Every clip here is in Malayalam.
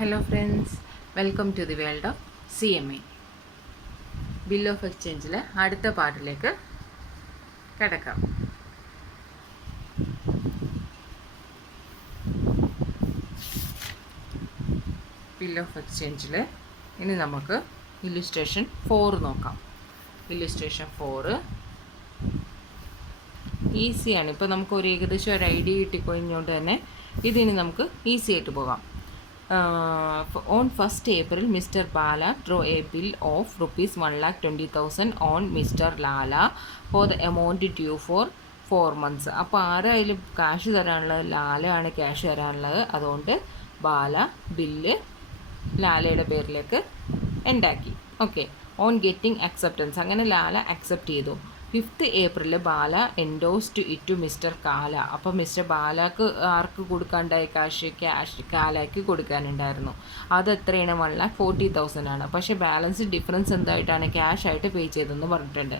Hello friends, welcome to the world of CMA. Bill of എക്സ്ചേഞ്ചിൽ അടുത്ത പാർട്ടിലേക്ക് കിടക്കാം. ബിൽ ഓഫ് എക്സ്ചേഞ്ചിൽ ഇനി നമുക്ക് ഇല്ലുസ്ട്രേഷൻ 4 നോക്കാം. ഇല്ലുസ്ട്രേഷൻ 4 ഈസിയാണ്. ഇപ്പോൾ നമുക്ക് ഏകദേശം ഒരു ഐഡിയ കിട്ടിക്കഴിഞ്ഞുകൊണ്ട് തന്നെ ഇതിനി നമുക്ക് ഈസി ആയിട്ട് പോകാം. On 1st April, Mr. Bala drew a bill of rupees 1,20,000 on Mr. Lala for the amount due for 4 months. അപ്പോൾ ആരായാലും ക്യാഷ് തരാനുള്ളത് ലാലയാണ് ക്യാഷ് തരാനുള്ളത്. അതുകൊണ്ട് ബാല ബില്ല് ലാലയുടെ പേരിലേക്ക് ഉണ്ടാക്കി. ഓക്കെ, ഓൺ ഗെറ്റിംഗ് അക്സെപ്റ്റൻസ്, അങ്ങനെ ലാല അക്സെപ്റ്റ് ചെയ്തു. 5th April Bala endorsed it to mister Kala. അപ്പോൾ മിസ്റ്റർ ബാലക്ക് ആർക്ക് കൊടുക്കാണ്ടായി ക്യാഷ് കാലയ്ക്ക് കൊടുക്കാനുണ്ടായിരുന്നു. അത് എത്രയാണ്? 1,40,000 ആണ്. പക്ഷേ ബാലൻസ് ഡിഫറൻസ് എന്തായിട്ടാണ് ക്യാഷ് ആയിട്ട് പേ ചെയ്തതെന്ന് പറഞ്ഞിട്ടുണ്ട്.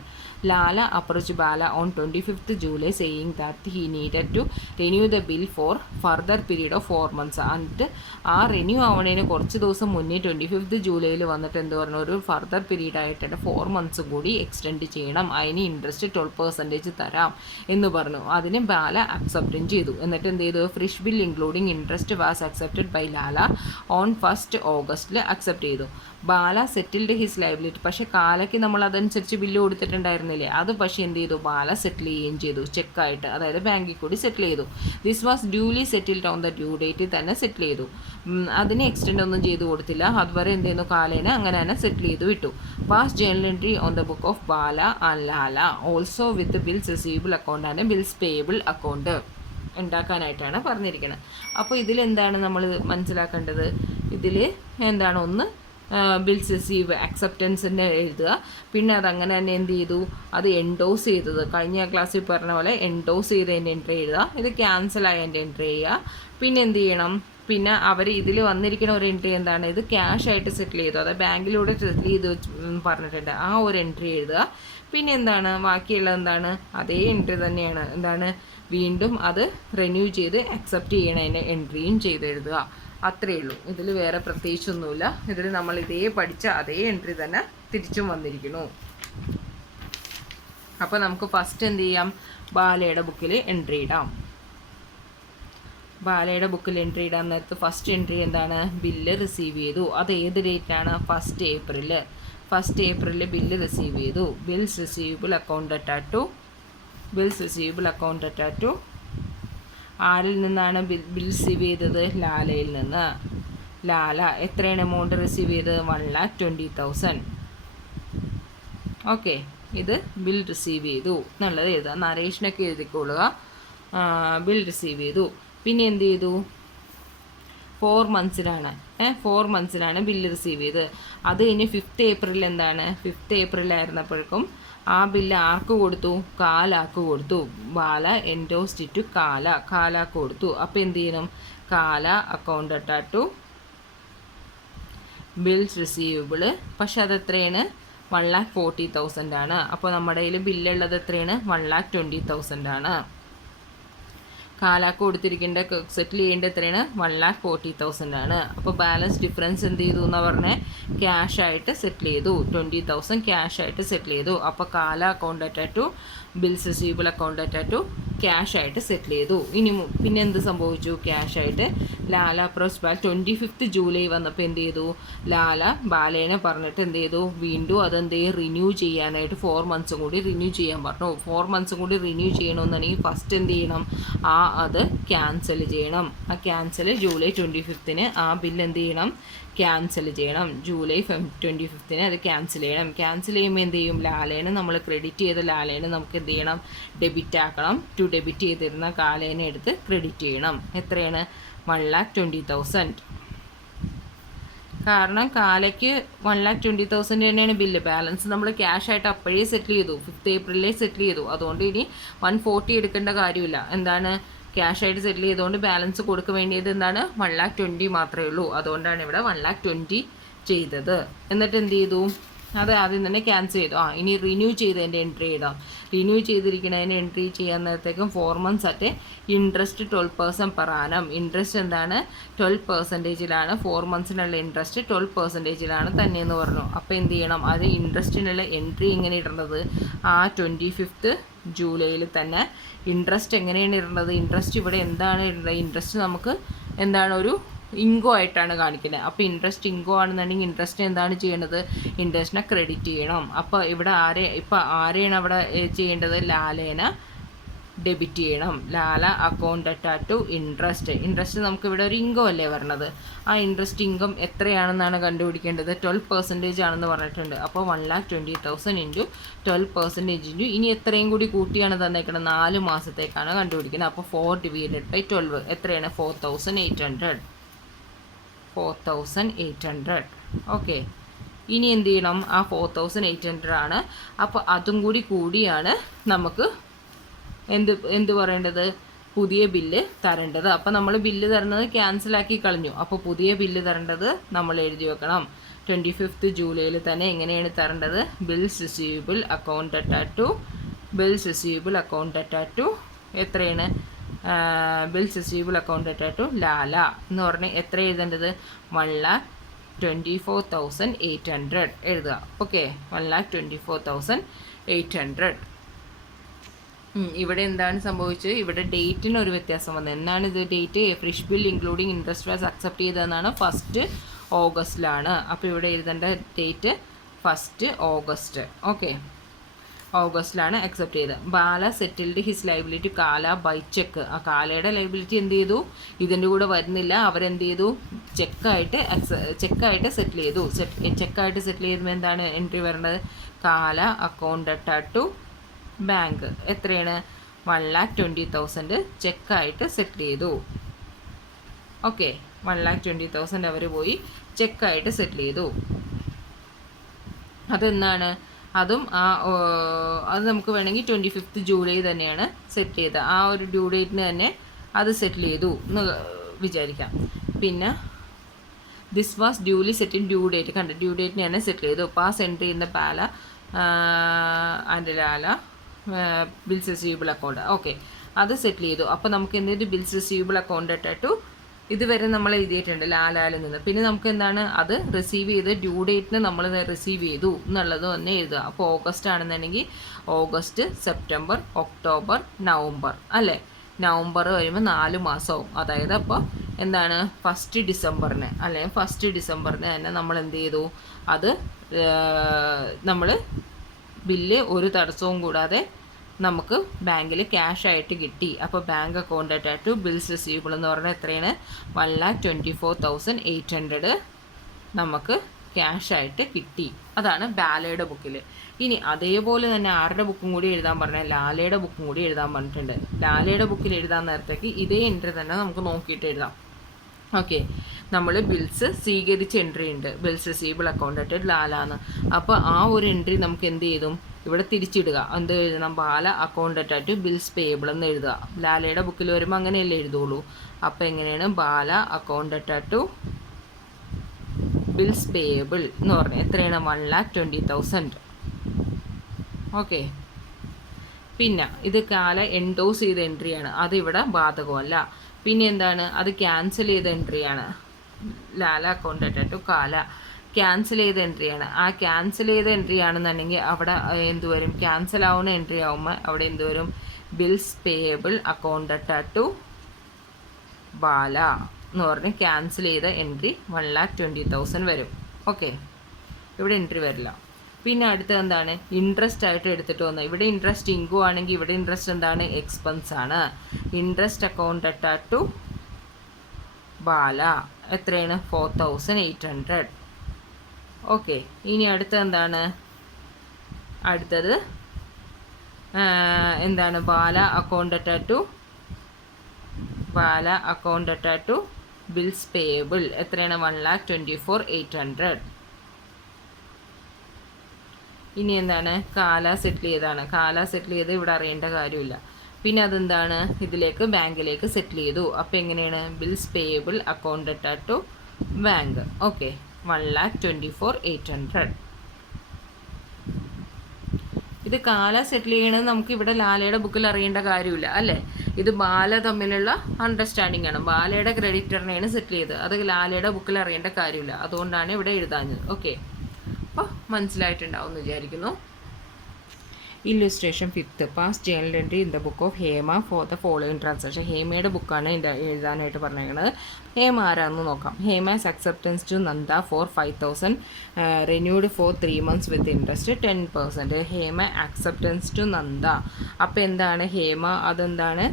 Lala approach Bala on 25th July saying that he needed to renew the bill for further period of 4 months. എന്നിട്ട് ആ റിന്യൂ ആവണേന് കുറച്ച് ദിവസം മുന്നേ 25th July വന്നിട്ട് എന്ത് പറഞ്ഞു, ഒരു ഫർദർ പീരീഡ് ആയിട്ട് 4 months കൂടി എക്സ്റ്റെൻഡ് ചെയ്യണം, അതിന് ഇൻട്രസ്റ്റ് 12% തരാം എന്ന് പറഞ്ഞു. അതിന് ബാല അക്സെപ്റ്റും ചെയ്തു. എന്നിട്ട് എന്ത് ചെയ്തു, fresh bill including interest was accepted by Lala on 1st August accept ചെയ്തു. Bala settled his liability. പക്ഷേ കാലയ്ക്ക് നമ്മൾ അതനുസരിച്ച് ബില്ല് കൊടുത്തിട്ടുണ്ടായിരുന്നില്ലേ, അത് പക്ഷേ എന്ത് ചെയ്തു, ബാല സെറ്റിൽ ചെയ്യുകയും ചെയ്തു ചെക്കായിട്ട്, അതായത് ബാങ്കിൽ കൂടി സെറ്റിൽ ചെയ്തു. This was duly settled on the due ഡേറ്റിൽ തന്നെ സെറ്റിൽ ചെയ്തു. അതിന് എക്സ്റ്റെൻഡ് ഒന്നും ചെയ്ത് കൊടുത്തില്ല. അതുവരെ എന്ത് ചെയ്യുന്നു, കാലേനെ അങ്ങനെ തന്നെ സെറ്റിൽ ചെയ്ത് വിട്ടു. Pass journal entry on the book of Bala and Lala also with bills receivable account and bills payable account ഉണ്ടാക്കാനായിട്ടാണ് പറഞ്ഞിരിക്കുന്നത്. അപ്പോൾ ഇതിലെന്താണ് നമ്മൾ മനസ്സിലാക്കേണ്ടത്, ഇതിൽ എന്താണ്, ഒന്ന് ബിൽസ് റിസീവ് അക്സെപ്റ്റൻസിൻ്റെ എഴുതുക. പിന്നെ അതങ്ങനെ തന്നെ എന്ത് ചെയ്തു, അത് എൻഡോസ് ചെയ്തത് കഴിഞ്ഞ ക്ലാസ്സിൽ പറഞ്ഞ പോലെ എൻഡോസ് ചെയ്തതിൻ്റെ എൻട്രി എഴുതുക. ഇത് ക്യാൻസൽ ആയതിൻ്റെ എൻട്രി ചെയ്യുക. പിന്നെ എന്ത് ചെയ്യണം, പിന്നെ അവർ ഇതിൽ വന്നിരിക്കുന്ന ഒരു എൻട്രി എന്താണ്, ഇത് ക്യാഷ് ആയിട്ട് സെറ്റിൽ ചെയ്തു, അതായത് ബാങ്കിലൂടെ സെറ്റിൽ ചെയ്ത് പറഞ്ഞിട്ടുണ്ട്, ആ ഒരു എൻട്രി എഴുതുക. പിന്നെ എന്താണ് ബാക്കിയുള്ളത്, എന്താണ് അതേ എൻട്രി തന്നെയാണ്, എന്താണ് വീണ്ടും അത് റിന്യൂ ചെയ്ത് അക്സെപ്റ്റ് ചെയ്യണതിൻ്റെ എൻട്രിയും ചെയ്ത് എഴുതുക. അത്രയേ ഉള്ളൂ. ഇതിൽ വേറെ പ്രത്യേകിച്ചൊന്നുമില്ല. ഇതിൽ നമ്മൾ ഇതേ പഠിച്ച അതേ എൻട്രി തന്നെ തിരിച്ചും വന്നിരിക്കുന്നു. അപ്പോൾ നമുക്ക് ഫസ്റ്റ് എന്ത് ചെയ്യാം, ബാലയുടെ ബുക്കിൽ എൻട്രി ഇടാം. ബാലയുടെ ബുക്കിൽ എൻട്രി ഇടാൻ നേരത്ത് ഫസ്റ്റ് എൻട്രി എന്താണ്, ബില്ല് റിസീവ് ചെയ്തു. അത് ഏത് ഡേറ്റാണ്, 1st April. 1st April bill receive ചെയ്തു. ബിൽസ് റിസീവബിൾ അക്കൗണ്ട് അറ്റാറ്റു ആരിൽ നിന്നാണ് ബിൽ റിസീവ് ചെയ്തത്, ലാലയിൽ നിന്ന്. ലാല എത്രയാണ് എമൗണ്ട് റിസീവ് ചെയ്തത്, 1,20,000. ഓക്കെ, ഇത് ബിൽ റിസീവ് ചെയ്തു എന്നുള്ളത് എഴുതുക. നരേഷനൊക്കെ എഴുതിക്കൊള്ളുക. ബിൽ റിസീവ് ചെയ്തു. പിന്നെ എന്ത് ചെയ്തു, 4 monthsനാണ് ബില്ല് റിസീവ് ചെയ്തത്. അത് കഴിഞ്ഞ് 5th April എന്താണ്, 5th April ആയിരുന്നപ്പോഴേക്കും ആ ബില്ല് ആർക്ക് കൊടുത്തു, കാലാക്ക് കൊടുത്തു. ബാല എൻഡോസ്ഡ് ടു കാലാക്ക് കൊടുത്തു. അപ്പോൾ എന്ത് ചെയ്യണം, കാല അക്കൗണ്ട് അറ്റാറ്റു ബിൽസ് റിസീവബിൾ. പക്ഷെ അതെത്രയാണ്, 1,40,000 ആണ്. അപ്പോൾ നമ്മുടെ കയ്യിൽ ബില്ലുള്ളത് എത്രയാണ്, 1,20,000 ആണ്. കാലാക്ക് കൊടുത്തിരിക്കേണ്ട സെറ്റിൽ ചെയ്യേണ്ട എത്രയാണ്, 1,40,000 ആണ്. അപ്പോൾ ബാലൻസ് ഡിഫറൻസ് എന്ത് ചെയ്തു എന്നാണ് പറഞ്ഞത്, ക്യാഷ് ആയിട്ട് സെറ്റിൽ ചെയ്തു. 20,000 ക്യാഷ് ആയിട്ട് സെറ്റിൽ ചെയ്തു. അപ്പോൾ കാല അക്കൗണ്ട് അറ്റാറ്റു ബിൽസ് റിസീവബിൾ അക്കൗണ്ട് അറ്റാറ്റു ക്യാഷ് ആയിട്ട് സെറ്റിൽ ചെയ്തു. ഇനി പിന്നെ എന്ത് സംഭവിച്ചു, ക്യാഷ് ആയിട്ട് ലാല അപ്രോച്ച് ബാല 25th July വന്നപ്പോൾ എന്ത് ചെയ്തു, ലാല ബാലേനെ പറഞ്ഞിട്ട് എന്ത് ചെയ്തു, വീണ്ടും അതെന്ത് ചെയ്യും, റിന്യൂ ചെയ്യാനായിട്ട് 4 months കൂടി റിന്യൂ ചെയ്യാൻ പറഞ്ഞു. 4 months കൂടി റിന്യൂ ചെയ്യണമെന്നുണ്ടെങ്കിൽ ഫസ്റ്റ് എന്ത് ചെയ്യണം, അത് ക്യാൻസൽ ചെയ്യണം. ആ ക്യാൻസൽ July 25th ആ ബില്ല് എന്ത് ചെയ്യണം, ക്യാൻസൽ ചെയ്യണം. July 25th അത് ക്യാൻസൽ ചെയ്യണം. ക്യാൻസൽ ചെയ്യുമ്പോൾ എന്ത് ചെയ്യും, ലാലേനെ നമ്മൾ ക്രെഡിറ്റ് ചെയ്ത ലാലേനെ നമുക്ക് എന്ത് ചെയ്യണം, ഡെബിറ്റ് ആക്കണം. ഡെബിറ്റ് ചെയ്തിരുന്ന കാലേനെ എടുത്ത് ക്രെഡിറ്റ് ചെയ്യണം. എത്രയാണ്, 1,20,000. കാരണം കാലയ്ക്ക് 1,20,000 തന്നെയാണ് ബില്ല്. ബാലൻസ് നമ്മൾ ക്യാഷ് ആയിട്ട് അപ്പോഴേ സെറ്റിൽ ചെയ്തു, 5th April സെറ്റിൽ ചെയ്തു. അതുകൊണ്ട് ഇനി 140 എടുക്കേണ്ട കാര്യമില്ല. എന്താണ്, ക്യാഷ് ആയിട്ട് സെറ്റിൽ ചെയ്തുകൊണ്ട് ബാലൻസ് കൊടുக்க വേണ്ടിയത് എന്താണ്, 1,20,000 മാത്രമേ ഉള്ളൂ. അതുകൊണ്ടാണ് ഇവിടെ 1,20,000 ചെയ്തത്. എന്നിട്ട് എന്ത് ചെയ്തു, അത് ആദ്യം തന്നെ ക്യാൻസൽ ചെയ്തു. ഇനി റിന്യൂ ചെയ്തതിൻ്റെ എൻട്രി ഇടാം. റിന്യൂ ചെയ്തിരിക്കുന്നതിന് എൻട്രി ചെയ്യാൻ നേരത്തേക്കും 4 months at interest 12% per annum. Interest എന്താണ്? 12%ലാണ്. 4 monthsനുള്ള ഇൻട്രസ്റ്റ് 12%ലാണ് തന്നെയെന്ന് പറഞ്ഞു. അപ്പോൾ എന്ത് ചെയ്യണം? അത് ഇൻട്രസ്റ്റിനുള്ള എൻട്രി എങ്ങനെ ഇടേണ്ടത്? 25th ജൂലൈയിൽ തന്നെ ഇൻട്രസ്റ്റ് എങ്ങനെയാണ് ഇടേണ്ടത്? ഇൻട്രസ്റ്റ് ഇവിടെ എന്താണ് ഇടേണ്ടത്? ഇൻട്രസ്റ്റ് നമുക്ക് എന്താണ് ഒരു ഇൻകോ ആയിട്ടാണ് കാണിക്കുന്നത്. അപ്പോൾ ഇൻട്രസ്റ്റ് ഇൻകോ ആണെന്നുണ്ടെങ്കിൽ ഇൻട്രസ്റ്റ് എന്താണ് ചെയ്യേണ്ടത്? ഇൻട്രസ്റ്റിനെ ക്രെഡിറ്റ് ചെയ്യണം. അപ്പോൾ ഇവിടെ ആരെയാണ് അവിടെ ചെയ്യേണ്ടത്? ലാലേനെ ഡെബിറ്റ് ചെയ്യണം. Lala account to interest. Interest നമുക്ക് ഇവിടെ ഒരു ഇൻകം അല്ലേ വരണത്. ആ ഇൻട്രസ്റ്റ് ഇൻകം എത്രയാണെന്നാണ് കണ്ടുപിടിക്കേണ്ടത്? 12% ആണെന്ന് പറഞ്ഞിട്ടുണ്ട്. അപ്പോൾ 1,20,000 ഇൻറ്റു 12% ഇൻറ്റു ഇനി എത്രയും കൂടി കൂട്ടിയാണ് തന്നേക്കുന്നത്? 4 മാസത്തേക്കാണ് കണ്ടുപിടിക്കുന്നത്. അപ്പോൾ 4 divided by 12 എത്രയാണ്? 4,800. ഓക്കെ, ഇനി എന്ത് ചെയ്യണം? ആ 4,800 ആണ്. അപ്പോൾ അതും കൂടിയാണ് നമുക്ക് എന്ത് പറയേണ്ടത്? പുതിയ ബില്ല് തരേണ്ടത്. അപ്പോൾ നമ്മൾ ബില്ല് തരുന്നത് ക്യാൻസലാക്കി കളഞ്ഞു. അപ്പോൾ പുതിയ ബില്ല് തരേണ്ടത് നമ്മൾ എഴുതി വെക്കണം. 25th ജൂലൈയിൽ തന്നെ എങ്ങനെയാണ് തരേണ്ടത്? ബിൽസ് റിസീവബിൾ അക്കൗണ്ട് ടു എത്രയാണ്? Bills receivable account to Lala എന്ന് പറഞ്ഞാൽ എത്ര എഴുതേണ്ടത്? 1,24,800 എഴുതുക. ഓക്കെ, 1,24,800. ഇവിടെ എന്താണ് സംഭവിച്ചത്? ഇവിടെ ഡേറ്റിന് ഒരു വ്യത്യാസം വന്നത്. എന്നാണ് ഇത് date? Fresh bill including interest was accept ചെയ്തതെന്നാണ് 1st ഓഗസ്റ്റിലാണ്. അപ്പോൾ ഇവിടെ എഴുതേണ്ട ഡേറ്റ് 1st ഓഗസ്റ്റ്. ഓക്കെ, ഓഗസ്റ്റിലാണ് അക്സെപ്റ്റ് ചെയ്തത്. Bala settled his liability Kala by cheque. ആ കാലയുടെ ലൈബിലിറ്റി എന്ത് ചെയ്തു? ഇതിൻ്റെ കൂടെ വരുന്നില്ല. അവരെന്ത് ചെയ്തു? ചെക്കായിട്ട് സെറ്റിൽ ചെയ്തു. ചെക്കായിട്ട് സെറ്റിൽ ചെയ്യുമ്പോൾ എന്താണ് എൻട്രി വരേണ്ടത്? കാല അക്കൗണ്ട് ടു ബാങ്ക്. എത്രയാണ്? 1,20,000 ചെക്കായിട്ട് സെറ്റിൽ ചെയ്തു. ഓക്കെ, 1,20,000 അവർ പോയി ചെക്കായിട്ട് സെറ്റിൽ ചെയ്തു. അതെന്താണ്? അതും അത് നമുക്ക് വേണമെങ്കിൽ 25th ജൂലൈ തന്നെയാണ് സെറ്റിൽ ചെയ്തത്. ആ ഒരു ഡ്യൂ ഡേറ്റിന് തന്നെ അത് സെറ്റിൽ ചെയ്തു എന്ന് വിചാരിക്കാം. പിന്നെ this was duly settle due date കണ്ട് ഡ്യൂ ഡേറ്റിന് തന്നെ സെറ്റിൽ ചെയ്തു. Pass entry in the Pala and Lala bills receivable account. Okay, അത് സെറ്റിൽ ചെയ്തു. അപ്പോൾ നമുക്ക് എന്ത് ചെയ്തു? ബിൽസ് റിസീവബിൾ അക്കൗണ്ട് ടു ഇതുവരെ നമ്മൾ എഴുതിയിട്ടുണ്ട് ലാലാലിൽ നിന്ന്. പിന്നെ നമുക്ക് എന്താണ്? അത് റിസീവ് ചെയ്ത് ഡ്യൂ ഡേറ്റിന് നമ്മൾ റിസീവ് ചെയ്തു എന്നുള്ളത് തന്നെ എഴുതുക. അപ്പോൾ ഓഗസ്റ്റ് ആണെന്നുണ്ടെങ്കിൽ ഓഗസ്റ്റ്, സെപ്റ്റംബർ, ഒക്ടോബർ, നവംബർ അല്ലേ? നവംബർ വരുമ്പോൾ 4 മാസവും. അതായത് അപ്പോൾ എന്താണ്? 1st ഡിസംബറിന് അല്ലെങ്കിൽ 1st ഡിസംബറിന് തന്നെ നമ്മൾ എന്ത് ചെയ്തു? അത് നമ്മൾ ബില്ല് ഒരു തടസ്സവും കൂടാതെ നമുക്ക് ബാങ്കിൽ ക്യാഷ് ആയിട്ട് കിട്ടി. അപ്പോൾ bank account to bills receivable എന്ന് പറഞ്ഞാൽ എത്രയാണ്? 1,24,800 നമുക്ക് ക്യാഷ് ആയിട്ട് കിട്ടി. അതാണ് ബാലയുടെ ബുക്കിൽ. ഇനി അതേപോലെ തന്നെ ആരുടെ ബുക്കും കൂടി എഴുതാൻ പറഞ്ഞാൽ ലാലയുടെ ബുക്കും കൂടി എഴുതാൻ പറഞ്ഞിട്ടുണ്ട്. ലാലയുടെ ബുക്കിൽ എഴുതാൻ നേരത്തേക്ക് ഇതേ എൻട്രി തന്നെ നമുക്ക് നോക്കിയിട്ട് എഴുതാം. ഓക്കെ, നമ്മൾ ബിൽസ് സ്വീകരിച്ച എൻട്രി ഉണ്ട്, ബിൽസ് റിസീവബിൾ അക്കൗണ്ട് ലാലാന്ന്. അപ്പോൾ ആ ഒരു എൻട്രി നമുക്ക് എന്ത് ചെയ്തും ഇവിടെ തിരിച്ചിടുക. എന്ത് എഴുതണം? ബാല അക്കൗണ്ട് ടു ബിൽസ് പേയബിൾ എന്ന് എഴുതുക. ലാലയുടെ ബുക്കിൽ വരുമ്പോൾ അങ്ങനെയല്ലേ എഴുതുള്ളൂ. അപ്പോൾ എങ്ങനെയാണ്? ബാല അക്കൗണ്ട് ടു ബിൽസ് പേയബിൾ എന്ന് പറഞ്ഞാൽ എത്രയാണ്? 1,20,000. ഓക്കെ, പിന്നെ ഇത് കാല എൻഡോസ് ചെയ്ത എൻട്രിയാണ്, അതിവിടെ ബാധകമല്ല. പിന്നെ എന്താണ്? അത് ക്യാൻസൽ ചെയ്ത എൻട്രിയാണ്. ലാല അക്കൗണ്ട് ടു കാല ക്യാൻസൽ ചെയ്ത എൻട്രിയാണ്. ആ ക്യാൻസൽ ചെയ്ത എൻട്രി ആണെന്നുണ്ടെങ്കിൽ അവിടെ എന്ത് വരും? ക്യാൻസൽ ആവുന്ന എൻട്രി ആകുമ്പോൾ അവിടെ എന്ത് വരും? ബിൽസ് പേയബിൾ അക്കൗണ്ട് ടു ബാല എന്ന് പറഞ്ഞ് ക്യാൻസൽ ചെയ്ത എൻട്രി 1,20,000 വരും. ഓക്കെ, ഇവിടെ എൻട്രി വരില്ല. പിന്നെ അടുത്തത് എന്താണ്? ഇൻട്രസ്റ്റ് ആയിട്ട് എടുത്തിട്ട് വന്നത്. ഇവിടെ ഇൻട്രസ്റ്റ് ഇൻകോ ആണെങ്കിൽ ഇവിടെ ഇൻട്രസ്റ്റ് എന്താണ്? എക്സ്പെൻസ് ആണ്. ഇൻട്രസ്റ്റ് അക്കൗണ്ട് ടു ബാല എത്രയാണ്? 4,800. ഓക്കെ, ഇനി അടുത്തത് എന്താണ്? അടുത്തത് എന്താണ്? ബാല അക്കൗണ്ട് ടു ബിൽസ് പേയബിൾ എത്രയാണ്? 1,24,800. ഇനി എന്താണ്? കാല സെറ്റിൽ ചെയ്താണ്. കാല സെറ്റിൽ ചെയ്ത് ഇവിടെ അറിയേണ്ട കാര്യമില്ല. പിന്നെ അതെന്താണ്? ഇതിലേക്ക് ബാങ്കിലേക്ക് സെറ്റിൽ ചെയ്തു. അപ്പോൾ എങ്ങനെയാണ്? Bills payable account to bank. Okay, 1,24,800. ഇത് കാല സെറ്റിൽ ചെയ്യണമെന്ന് നമുക്ക് ഇവിടെ ലാലയുടെ ബുക്കിൽ അറിയേണ്ട കാര്യമില്ല അല്ലേ. ഇത് ബാല തമ്മിലുള്ള അണ്ടർസ്റ്റാൻഡിംഗ് ആണ്. ബാലയുടെ ക്രെഡിറ്ററിനെയാണ് സെറ്റിൽ ചെയ്തത്. അത് ലാലയുടെ ബുക്കിൽ അറിയേണ്ട കാര്യമില്ല. അതുകൊണ്ടാണ് ഇവിടെ എഴുതാഞ്ഞത്. ഓക്കെ, അപ്പോൾ മനസ്സിലായിട്ടുണ്ടാവും എന്ന് വിചാരിക്കുന്നു. Illustration 5. Pass journal entry in the book of Hema for the following transaction. ഹേമയുടെ ബുക്കാണ് എഴുതാനായിട്ട് പറഞ്ഞിരിക്കുന്നത്. ഹേമ ആരാണെന്ന് നോക്കാം. Hema's acceptance to Nanda for 5,000 renewed for 3 months with interest 10%. Hema acceptance to Nanda. അപ്പോൾ എന്താണ് ഹേമ? അതെന്താണ്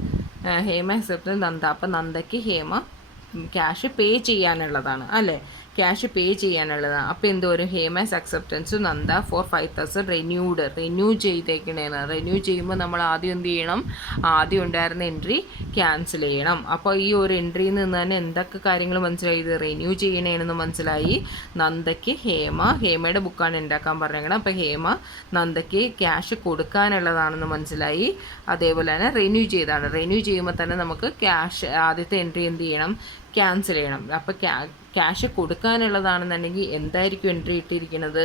ഹേമ അക്സെപ്റ്റൻസ് നന്ദ? അപ്പം നന്ദയ്ക്ക് ഹേമ ക്യാഷ് പേ ചെയ്യാനുള്ളതാണ് അല്ലേ, ക്യാഷ് പേ ചെയ്യാനുള്ളതാണ്. അപ്പോൾ എന്തോരും Hema's acceptance Nanda for 5,000 renew ചെയ്തേക്കണേന്ന്. റിന്യൂ ചെയ്യുമ്പോൾ നമ്മൾ ആദ്യം എന്ത് ചെയ്യണം? ആദ്യം ഉണ്ടായിരുന്ന എൻട്രി ക്യാൻസൽ ചെയ്യണം. അപ്പോൾ ഈ ഒരു എൻട്രിയിൽ നിന്ന് തന്നെ എന്തൊക്കെ കാര്യങ്ങൾ മനസ്സിലായി? ഇത് റിന്യൂ ചെയ്യണേന്ന് മനസ്സിലായി. നന്ദയ്ക്ക് ഹേമയുടെ ബുക്കാണ് ഉണ്ടാക്കാൻ പറഞ്ഞേക്കണം. അപ്പോൾ ഹേമ നന്ദയ്ക്ക് ക്യാഷ് കൊടുക്കാനുള്ളതാണെന്ന് മനസ്സിലായി. അതേപോലെ തന്നെ റിന്യൂ ചെയ്താണ്. റിന്യൂ ചെയ്യുമ്പോൾ തന്നെ നമുക്ക് ക്യാഷ് ആദ്യത്തെ എൻട്രി എന്ത് ചെയ്യണം? ക്യാൻസൽ ചെയ്യണം. അപ്പോൾ ക്യാഷ് കൊടുക്കാനുള്ളതാണെന്നുണ്ടെങ്കിൽ എന്തായിരിക്കും എൻട്രി ഇട്ടിരിക്കുന്നത്?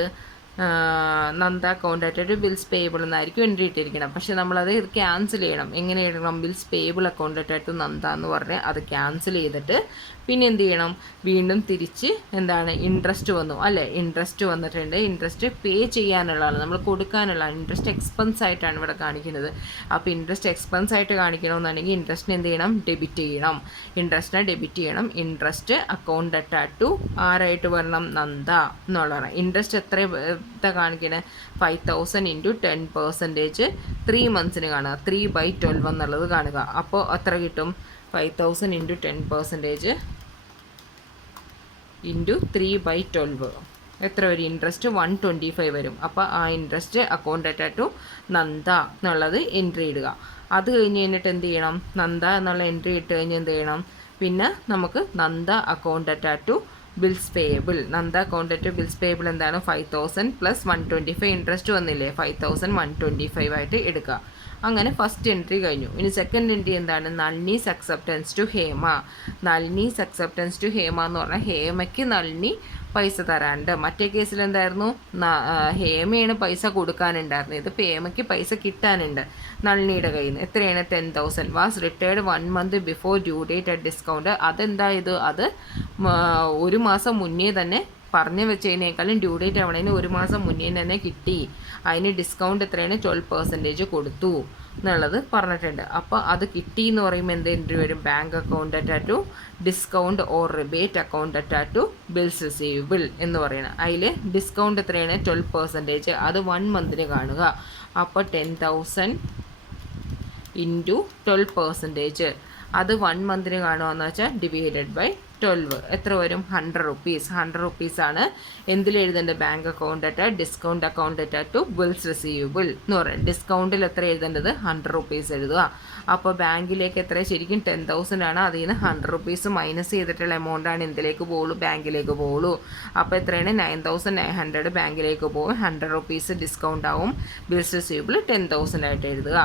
നന്ദ കോൺടാക്റ്റഡ് ബിൽസ് പേബിൾ എന്നായിരിക്കും എൻട്രി ഇട്ടിരിക്കണം. പക്ഷെ നമ്മളത് ക്യാൻസൽ ചെയ്യണം. എങ്ങനെ എഴുതണം? ബിൽസ് പേബിൾ അക്കൗണ്ടഡ് നന്ദ എന്ന് പറഞ്ഞ് അത് ക്യാൻസൽ ചെയ്തിട്ട് പിന്നെ എന്ത് ചെയ്യണം? വീണ്ടും തിരിച്ച് എന്താണ് ഇൻട്രസ്റ്റ് വന്നു അല്ലേ, ഇൻട്രസ്റ്റ് വന്നിട്ടുണ്ട്. ഇൻട്രസ്റ്റ് പേ ചെയ്യാനുള്ളതാണ്, നമ്മൾ കൊടുക്കാനുള്ളതാണ്. ഇൻട്രസ്റ്റ് എക്സ്പെൻസ് ആയിട്ടാണ് ഇവിടെ കാണിക്കുന്നത്. അപ്പോൾ ഇൻട്രസ്റ്റ് എക്സ്പെൻസ് ആയിട്ട് കാണിക്കണമെന്നുണ്ടെങ്കിൽ ഇൻട്രസ്റ്റിന് എന്ത് ചെയ്യണം? ഡെബിറ്റ് ചെയ്യണം. ഇൻട്രസ്റ്റിനെ ഡെബിറ്റ് ചെയ്യണം. ഇൻട്രസ്റ്റ് അക്കൗണ്ടഡ് ടു ആരായിട്ട് വരണം? നന്ദ എന്നുള്ളതാണ്. ഇൻട്രസ്റ്റ് എത്ര കാണിക്കണേ? 5,000 × 10% 3 monthsന് കാണുക. 3/12 എന്നുള്ളത് കാണുക. അപ്പോൾ എത്ര കിട്ടും? 5,000 × 10% × 3/12 എത്ര വരും? ഇൻട്രസ്റ്റ് 125 വരും. അപ്പോൾ ആ ഇൻട്രസ്റ്റ് അക്കൗണ്ടഡ് ടു നന്ദ എന്നുള്ളത് എൻട്രി ഇടുക. അത് കഴിഞ്ഞിട്ട് എന്ത് ചെയ്യണം? നന്ദ എന്നുള്ള എൻട്രി ഇട്ട് കഴിഞ്ഞ് എന്ത് ചെയ്യണം? പിന്നെ നമുക്ക് Nanda accounted to bills payable. Nanda accounted to bills payable എന്താണ്? 5,000 + 125 ഇൻട്രസ്റ്റ് വന്നില്ലേ? 5,125 ആയിട്ട് എടുക്കുക. അങ്ങനെ ഫസ്റ്റ് എൻട്രി കഴിഞ്ഞു. ഇനി സെക്കൻഡ് എൻട്രി എന്താണ്? Nalini's acceptance to Hema. Nalini's acceptance to Hema എന്ന് പറഞ്ഞാൽ ഹേമയ്ക്ക് നളിനി പൈസ തരാനുണ്ട്. മറ്റേ കേസിൽ എന്തായിരുന്നു? ഹേമയാണ് പൈസ കൊടുക്കാനുണ്ടായിരുന്നത്. ഇതിപ്പോൾ ഹേമയ്ക്ക് പൈസ കിട്ടാനുണ്ട് നളിനിയുടെ കയ്യിൽ നിന്ന്. എത്രയാണ്? 10,000 was retired 1 month before due date at discount. അതെന്തായത്? അത് 1 മാസം മുന്നേ തന്നെ പറഞ്ഞു വെച്ചതിനേക്കാളും ഡ്യൂ ഡേറ്റ് ആവണതിന് 1 മാസം മുന്നേ തന്നെ കിട്ടി. അതിന് ഡിസ്കൗണ്ട് എത്രയാണ്? 12% കൊടുത്തു എന്നുള്ളത് പറഞ്ഞിട്ടുണ്ട്. അപ്പോൾ അത് കിട്ടി എന്ന് പറയുമ്പോൾ എന്ത് എൻട്രി വരും? Bank accounted to discount or rebate accounted to bills receivable എന്ന് പറയുന്നത്. അതിൽ ഡിസ്കൗണ്ട് എത്രയാണ്? 12%. അത് 1 monthന് കാണുക. അപ്പോൾ 10,000 × 12%. അത് 1 monthന് കാണുകയെന്ന് വെച്ചാൽ ഡിവൈഡഡ് ബൈ 12 എത്ര വരും? 100 rupees. 100 rupees ആണ് എന്തിലെഴുതേണ്ടത്? Bank accounted discount accounted to bills receivable എന്ന് പറയും. ഡിസ്കൗണ്ടിൽ എത്ര എഴുതേണ്ടത്? 100 rupees എഴുതുക. അപ്പോൾ ബാങ്കിലേക്ക് എത്ര? ശരിക്കും 10,000 ആണ്. അതിൽ നിന്ന് 100 rupees മൈനസ് ചെയ്തിട്ടുള്ള എമൗണ്ടാണ് എന്തിലേക്ക് പോകുള്ളൂ? ബാങ്കിലേക്ക് പോകുള്ളൂ. അപ്പോൾ എത്രയാണ്? 9,900 ബാങ്കിലേക്ക് പോകും. 100 rupees ഡിസ്കൗണ്ട് ആവും. ബിൽസ് റിസീവബിൾ 10,000 ആയിട്ട് എഴുതുക.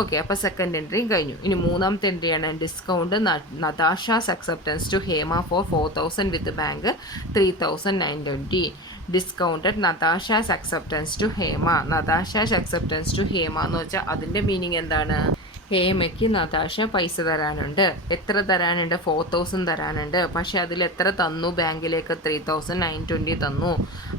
ഓക്കെ, അപ്പോൾ സെക്കൻഡ് എൻട്രിയും കഴിഞ്ഞു. ഇനി മൂന്നാമത്തെ എൻട്രിയാണ് discount Natasha's acceptance to Hema for 4,000 with bank 3,920. Discounted Natasha's acceptance to Hema. Natasha's acceptance to Hema എന്ന് വെച്ചാൽ അതിൻ്റെ മീനിങ് എന്താണ്? ഹേമയ്ക്ക് നതാഷ പൈസ തരാനുണ്ട്. എത്ര തരാനുണ്ട്? 4,000 തരാനുണ്ട്. പക്ഷെ അതിൽ എത്ര തന്നു? ബാങ്കിലേക്ക് 3,920 തന്നു.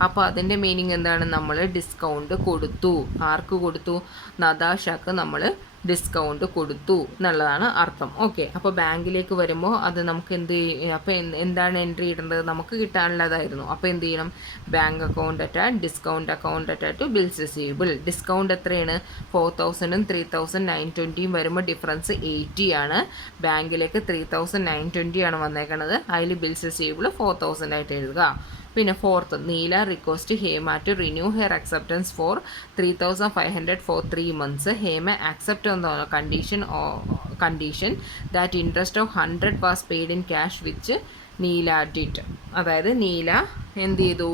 അപ്പോൾ അതിൻ്റെ മീനിങ് എന്താണ്? നമ്മൾ ഡിസ്കൗണ്ട് കൊടുത്തു. ആർക്ക് കൊടുത്തു? നതാഷക്ക് നമ്മൾ ഡിസ്കൗണ്ട് കൊടുത്തു എന്നുള്ളതാണ് അർത്ഥം. ഓക്കെ, അപ്പോൾ ബാങ്കിലേക്ക് വരുമ്പോൾ അത് നമുക്ക് എന്ത് ചെയ്യും? അപ്പോൾ എന്താണ് എൻട്രി ഇടേണ്ടത്? നമുക്ക് കിട്ടാനുള്ളതായിരുന്നു. അപ്പോൾ എന്ത് ചെയ്യണം? Bank accounted discount accounted to bills receivable. Discount എത്രയാണ്? 4,000 3,920 വരുമ്പോൾ ഡിഫറൻസ് 80 ആണ്. ബാങ്കിലേക്ക് 3,920 ആണ് വന്നേക്കണത്. അതിൽ ബിൽസ് റിസീവബിൾ 4,000 ആയിട്ട് എഴുതുക. പിന്നെ fourth, Neela request Hema to renew her acceptance for 3,500 for 3 months. Hema accept എന്ന condition that interest of 100 was paid in cash which Neela did. അതായത് നീല എന്ത് ചെയ്തു?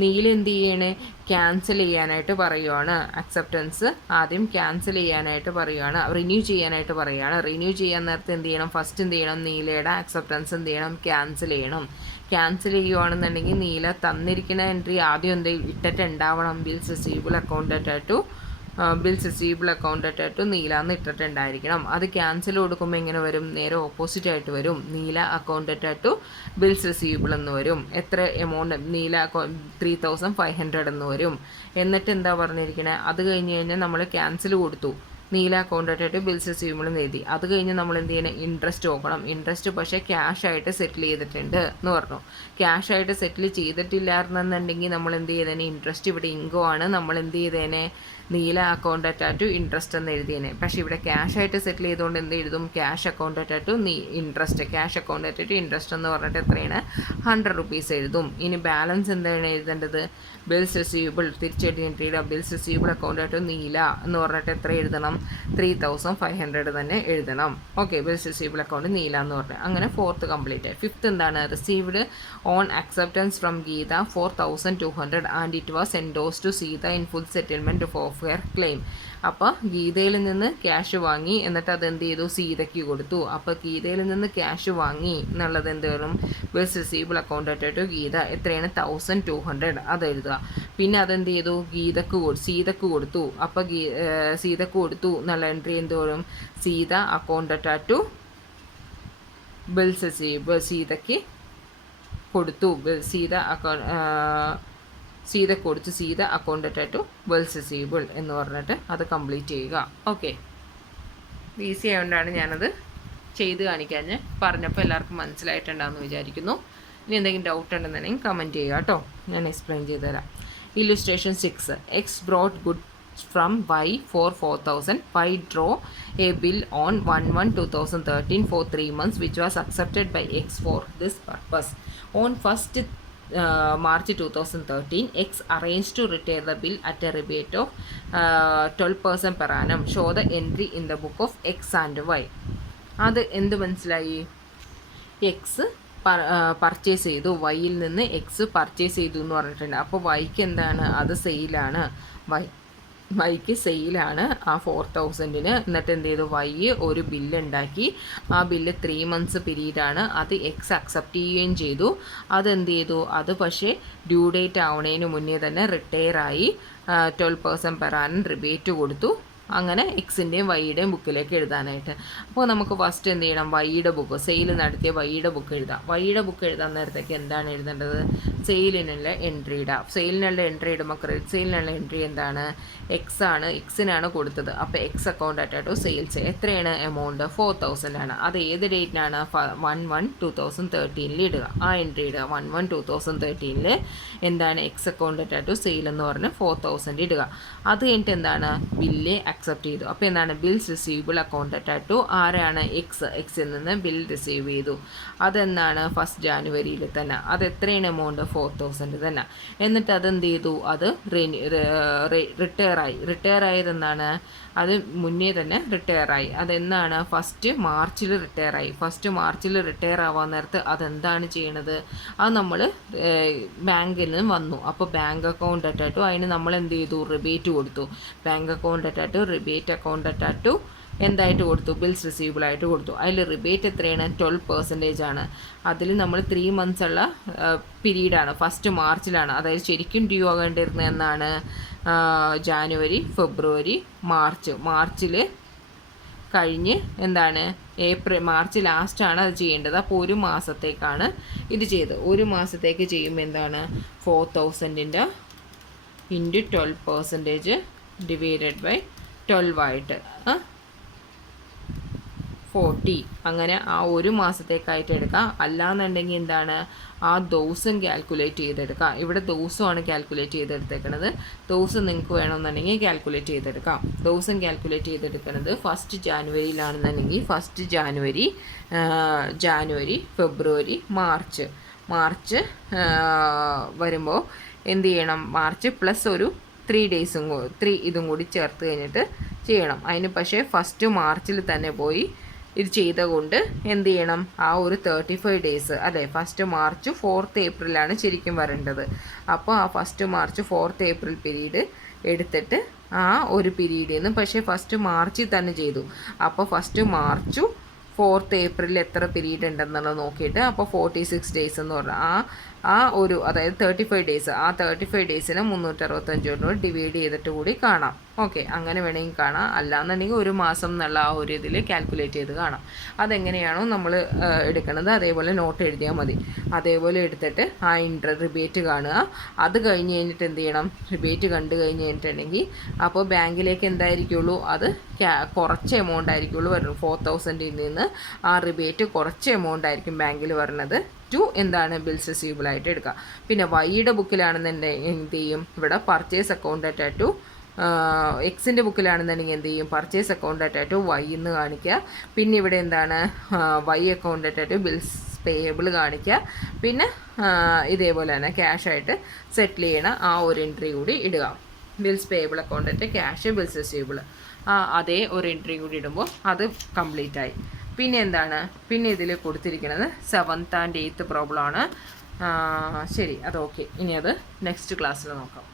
നീല എന്ത് ചെയ്യണേ, ക്യാൻസൽ ചെയ്യാനായിട്ട് പറയുവാണ്. അക്സെപ്റ്റൻസ് ആദ്യം ക്യാൻസൽ ചെയ്യാനായിട്ട് പറയുകയാണ്, റിന്യൂ ചെയ്യാനായിട്ട് പറയുകയാണ്. റിന്യൂ ചെയ്യാൻ നേരത്തെ എന്ത് ചെയ്യണം, ഫസ്റ്റ് എന്ത് ചെയ്യണം, നീലയുടെ അക്സെപ്റ്റൻസ് എന്ത് ചെയ്യണം, ക്യാൻസൽ ചെയ്യണം. ക്യാൻസൽ ചെയ്യുവാണെന്നുണ്ടെങ്കിൽ നീല തന്നിരിക്കുന്ന എൻട്രി ആദ്യം എന്ത് ഇട്ടിട്ടുണ്ടാവണം, bills receivable accountant to Neela എന്ന് ഇട്ടിട്ടുണ്ടായിരിക്കണം. അത് ക്യാൻസൽ കൊടുക്കുമ്പോൾ എങ്ങനെ വരും, നേരെ ഓപ്പോസിറ്റ് ആയിട്ട് വരും. നീല അക്കൗണ്ടൻ്റ് ടു ബിൽസ് റിസീവബിൾ എന്ന് വരും. എത്ര എമൗണ്ട്, നീല 3500 എന്ന് വരും. എന്നിട്ട് എന്താ പറഞ്ഞിരിക്കണേ, അത് കഴിഞ്ഞ് കഴിഞ്ഞാൽ നമ്മൾ ക്യാൻസൽ കൊടുത്തു, നീല അക്കൗണ്ടൻ്റ് ടു ബിൽസ് റിസീവബിൾ എന്ന് എഴുതി. അത് കഴിഞ്ഞ് നമ്മൾ എന്ത് ചെയ്യണം, ഇൻട്രസ്റ്റ് നോക്കണം. ഇൻട്രസ്റ്റ് പക്ഷേ ക്യാഷ് ആയിട്ട് സെറ്റിൽ ചെയ്തിട്ടുണ്ട് എന്ന് പറഞ്ഞു. ക്യാഷ് ആയിട്ട് സെറ്റിൽ ചെയ്തിട്ടില്ലായിരുന്നെന്നുണ്ടെങ്കിൽ നമ്മൾ എന്ത് ചെയ്തേനെ, ഇൻട്രസ്റ്റ് ഇവിടെ ഇൻകം ആണ്, നമ്മൾ എന്ത് ചെയ്തേനെ, നീല അക്കൗണ്ടൻ്റ് ടു ഇൻട്രസ്റ്റ് എന്ന് എഴുതിയേനെ. പക്ഷേ ഇവിടെ ക്യാഷ് ആയിട്ട് സെറ്റിൽ ചെയ്തുകൊണ്ട് എന്ത് എഴുതും, cash accountant to interest, cash accountant to interest എന്ന് പറഞ്ഞിട്ട് എത്രയാണ്, 100 rupees എഴുതും. ഇനി ബാലൻസ് എന്താണ് എഴുതേണ്ടത്, ബിൽസ് റിസീവബിൾ, തിരിച്ചെഴുതി എൻട്രിയുടെ bills receivable accountant to Neela എന്ന് പറഞ്ഞിട്ട് എത്ര എഴുതണം, 3500 തന്നെ എഴുതണം. ഓക്കെ, ബിൽസ് റിസീവബിൾ അക്കൗണ്ട് നീല എന്ന് പറഞ്ഞത്. അങ്ങനെ 4th കംപ്ലീറ്റ് ആയി. 5th എന്താണ്, received on acceptance from Geeta 4200 and it was endorsed to Sita in full settlement of her claim. അപ്പോൾ ഗീതയിൽ നിന്ന് ക്യാഷ് വാങ്ങി, എന്നിട്ട് അതെന്ത് ചെയ്തു, സീതയ്ക്ക് കൊടുത്തു. അപ്പോൾ ഗീതയിൽ നിന്ന് ക്യാഷ് വാങ്ങി എന്നുള്ളത് എന്ത് വരും, bills receivable accountant to Geeta എത്രയാണ്, 1200 അത് എഴുതുക. പിന്നെ അതെന്ത് ചെയ്തു, സീതക്ക് കൊടുത്തു. അപ്പോൾ സീതക്ക് കൊടുത്തു എന്നുള്ള എൻട്രി എന്ത് വരും, Sita accountant to bills receivable, സീതയ്ക്ക് കൊടുത്തു, സീത കൊടുത്ത് Sita accountant to bills receivable എന്ന് പറഞ്ഞിട്ട് അത് കംപ്ലീറ്റ് ചെയ്യുക. ഓക്കെ, ഈസി ആയതുകൊണ്ടാണ് ഞാനത് ചെയ്ത് കാണിക്കാൻ പറഞ്ഞപ്പോൾ എല്ലാവർക്കും മനസ്സിലായിട്ടുണ്ടാകുമെന്ന് വിചാരിക്കുന്നു. ഇനി എന്തെങ്കിലും ഡൗട്ട് ഉണ്ടെന്നുണ്ടെങ്കിൽ കമൻറ്റ് ചെയ്യുക കേട്ടോ, ഞാൻ എക്സ്പ്ലെയിൻ ചെയ്ത് തരാം. Illustration 6. X brought good from Y for 4000. Y draw a bill on 1/1/2013 for 3 months which was accepted by X for this purpose. On 1st March 2013, X arranged to retire the bill at a rebate of 12% per annum. Show the entry in the book of X and Y. അത് എന്ത് മനസ്സിലായി, എക്സ് പർച്ചേസ് ചെയ്തു, വൈയിൽ നിന്ന് എക്സ് പർച്ചേസ് ചെയ്തു എന്ന് പറഞ്ഞിട്ടുണ്ട്. അപ്പോൾ വൈക്ക് എന്താണ്, അത് സെയിലാണ്, വൈക്ക് സെയിലാണ് ആ 4000-ന്. എന്നിട്ട് എന്ത് ചെയ്തു, വൈ ഒരു ബില്ല് ഉണ്ടാക്കി. ആ ബില്ല് 3 months പീരീഡാണ്. അത് എക്സ് അക്സെപ്റ്റ് ചെയ്യുകയും ചെയ്തു. അതെന്ത് ചെയ്തു, അത് പക്ഷേ ഡ്യൂ ഡേറ്റ് ആവണതിന് മുന്നേ തന്നെ റിട്ടയർ ആയി. 12% പെർ ആനം റിബേറ്റ് കൊടുത്തു. അങ്ങനെ എക്സിൻ്റെയും വൈയുടെയും ബുക്കിലേക്ക് എഴുതാനായിട്ട്. അപ്പോൾ നമുക്ക് ഫസ്റ്റ് എന്ത് ചെയ്യണം, വൈയുടെ ബുക്ക്, സെയിൽ നടത്തിയ വൈയുടെ ബുക്ക് എഴുതാം. വൈയുടെ ബുക്ക് എഴുതാൻ നേരത്തേക്ക് എന്താണ് എഴുതേണ്ടത്, സെയിലിനുള്ള എൻട്രി ഇടാം. സെയിലിനുള്ള എൻട്രി ഇടുമ്പോൾ ക്രെഡിറ്റ് സെയിലിനുള്ള എൻട്രി എന്താണ്, എക്സ് ആണ്, എക്സിനാണ് കൊടുത്തത്. അപ്പോൾ എക്സ് അക്കൗണ്ട് ടു സെയിൽസ് എത്രയാണ്, എമൗണ്ട് 4000 ആണ്. അത് ഏത് ഡേറ്റിനാണ്, 1/1/2013 ഇടുക. ആ എൻട്രി ഇടുക. 1/1/2013 എന്താണ്, എക്സ് അക്കൗണ്ട് ടു സെയിൽ എന്ന് പറഞ്ഞ് 4000 ഇടുക. അത് കഴിഞ്ഞിട്ട് എന്താണ്, ബില്ല് അക്സെപ്റ്റ് ചെയ്തു. അപ്പോൾ എന്താണ്, ബിൽസ് റിസീവബിൾ അക്കൗണ്ടൻ്റ് ടു ആരാണ്, എക്സിൽ നിന്ന് ബിൽ റിസീവ് ചെയ്തു. അതെന്താണ്, 1st January തന്നെ. അത് എത്രയാണ് എമൗണ്ട്, 4000 തന്നെ. എന്നിട്ട് അതെന്ത് ചെയ്തു, അത് റിട്ടയർ ആയതെന്താണ്, അത് മുന്നേ തന്നെ റിട്ടയർ ആയി. അതെന്നാണ്, 1st March റിട്ടയർ ആയി. 1st March റിട്ടയർ ആവാൻ നേരത്ത് അതെന്താണ് ചെയ്യണത്, അത് നമ്മൾ ബാങ്കിൽ നിന്ന് വന്നു. അപ്പോൾ ബാങ്ക് അക്കൗണ്ട് ടു അതിന് നമ്മൾ എന്ത് ചെയ്തു, റിബേറ്റ് കൊടുത്തു. Bank account to rebate account to എന്തായിട്ട് കൊടുത്തു, ബിൽസ് റിസീവബിൾ ആയിട്ട് കൊടുത്തു. അതിൽ റിബേറ്റ് എത്രയാണ്, 12% ആണ്. അതിൽ നമ്മൾ 3 months ഉള്ള പീരീഡാണ്. 1st March അതായത് ശരിക്കും ഡ്യൂ ആകേണ്ടിരുന്നത് എന്നാണ്, January, February, മാർച്ചിൽ കഴിഞ്ഞ് എന്താണ്, മാർച്ച് ലാസ്റ്റാണ് അത് ചെയ്യേണ്ടത്. അപ്പോൾ 1 മാസത്തേക്കാണ് ഇത് ചെയ്തത്. 1 മാസത്തേക്ക് ചെയ്യുമ്പോൾ എന്താണ്, 4000 ഇൻറ്റു 12% ഡിവൈഡഡ് ബൈ 12 ആയിട്ട് 40. അങ്ങനെ ആ 1 മാസത്തേക്കായിട്ട് എടുക്കാം. അല്ലാന്നുണ്ടെങ്കിൽ എന്താണ്, ആ ദിവസം കാൽക്കുലേറ്റ് ചെയ്തെടുക്കാം. ഇവിടെ ദിവസമാണ് കാൽക്കുലേറ്റ് ചെയ്തെടുത്തേക്കുന്നത്. ദിവസം നിങ്ങൾക്ക് വേണമെന്നുണ്ടെങ്കിൽ കാൽക്കുലേറ്റ് ചെയ്തെടുക്കാം. ദിവസം കാൽക്കുലേറ്റ് ചെയ്തെടുക്കുന്നത് 1st January-ലാണെന്നുണ്ടെങ്കിൽ 1st January, February, March വരുമ്പോൾ എന്ത് ചെയ്യണം, മാർച്ച് പ്ലസ് ഒരു 3 days ഇതും കൂടി ചേർത്ത് കഴിഞ്ഞിട്ട് ചെയ്യണം. അതിന് പക്ഷേ 1st March തന്നെ പോയി ഇത് ചെയ്തുകൊണ്ട് എന്ത് ചെയ്യണം, ആ ഒരു 35 ഡേയ്സ് അല്ലേ, 1 മാർച്ച് 4 ഏപ്രിലാണ് ശരിക്കും വരേണ്ടത്. അപ്പോൾ ആ 1 മാർച്ച് 4 ഏപ്രിൽ പീരീഡ് എടുത്തിട്ട് ആ ഒരു പീരീഡിൽ നിന്ന്, പക്ഷേ 1 മാർച്ചിൽ തന്നെ ചെയ്തു. അപ്പോൾ 1 മാർച്ച് 4 ഏപ്രിൽ എത്ര പീരീഡ് ഉണ്ടെന്നുള്ളത് നോക്കിയിട്ട്, അപ്പോൾ 46 ഡേയ്സ് എന്ന് പറഞ്ഞാൽ ആ ഒരു, അതായത് 35 ഡേയ്സ്, ആ 35 ഡേയ്സിനെ 365 കൊണ്ട് ഡിവൈഡ് ചെയ്തിട്ട് കൂടി കാണാം. ഓക്കെ, അങ്ങനെ വേണമെങ്കിൽ കാണാം. അല്ലാന്നുണ്ടെങ്കിൽ ഒരു മാസം എന്നുള്ള ആ ഒരു ഇതിൽ കാൽക്കുലേറ്റ് ചെയ്ത് കാണാം. അതെങ്ങനെയാണോ നമ്മൾ എടുക്കുന്നത് അതേപോലെ നോട്ട് എഴുതിയാൽ മതി. അതേപോലെ എടുത്തിട്ട് ആ റിബേറ്റ് കാണുക. അത് കഴിഞ്ഞ് കഴിഞ്ഞിട്ട് എന്ത് ചെയ്യണം, റിബേറ്റ് കണ്ടു കഴിഞ്ഞ് കഴിഞ്ഞിട്ടുണ്ടെങ്കിൽ അപ്പോൾ ബാങ്കിലേക്ക് എന്തായിരിക്കുള്ളൂ, അത് കുറച്ച് എമൗണ്ട് ആയിരിക്കുള്ളൂ വരുന്നത്. 4000 നിന്ന് ആ റിബേറ്റ് കുറച്ച് എമൗണ്ട് ആയിരിക്കും ബാങ്കിൽ വരുന്നത്. എന്താണ് ബിൽസ് റിസീവബിൾ ആയിട്ട് എടുക്കുക. പിന്നെ വൈയുടെ ബുക്കിലാണെന്നുണ്ടെങ്കിൽ എന്ത് ചെയ്യും, ഇവിടെ പർച്ചേസ് അക്കൗണ്ട് അറ്റാറ്റു, എക്സിൻ്റെ ബുക്കിലാണെന്നുണ്ടെങ്കിൽ എന്ത് ചെയ്യും, പർച്ചേസ് അക്കൗണ്ട് അറ്റാറ്റു വൈ എന്ന് കാണിക്കുക. പിന്നെ ഇവിടെ എന്താണ്, വൈ അക്കൗണ്ട് അറ്റാറ്റു ബിൽസ് പേയബിൾ കാണിക്കുക. പിന്നെ ഇതേപോലെ തന്നെ ക്യാഷായിട്ട് സെറ്റിൽ ചെയ്യണ ആ ഒരു എൻട്രി കൂടി ഇടുക. Bills payable account at cash bills receivable, അതേ ഒരു എൻട്രി കൂടി ഇടുമ്പോൾ അത് കംപ്ലീറ്റ് ആയി. പിന്നെ എന്താണ്, പിന്നെ ഇതിൽ കൊടുത്തിരിക്കുന്നത് 7th and 8th പ്രോബ്ലമാണ്. ശരി, അത് ഓക്കെ. ഇനി അത് നെക്സ്റ്റ് ക്ലാസ്സിൽ നോക്കാം.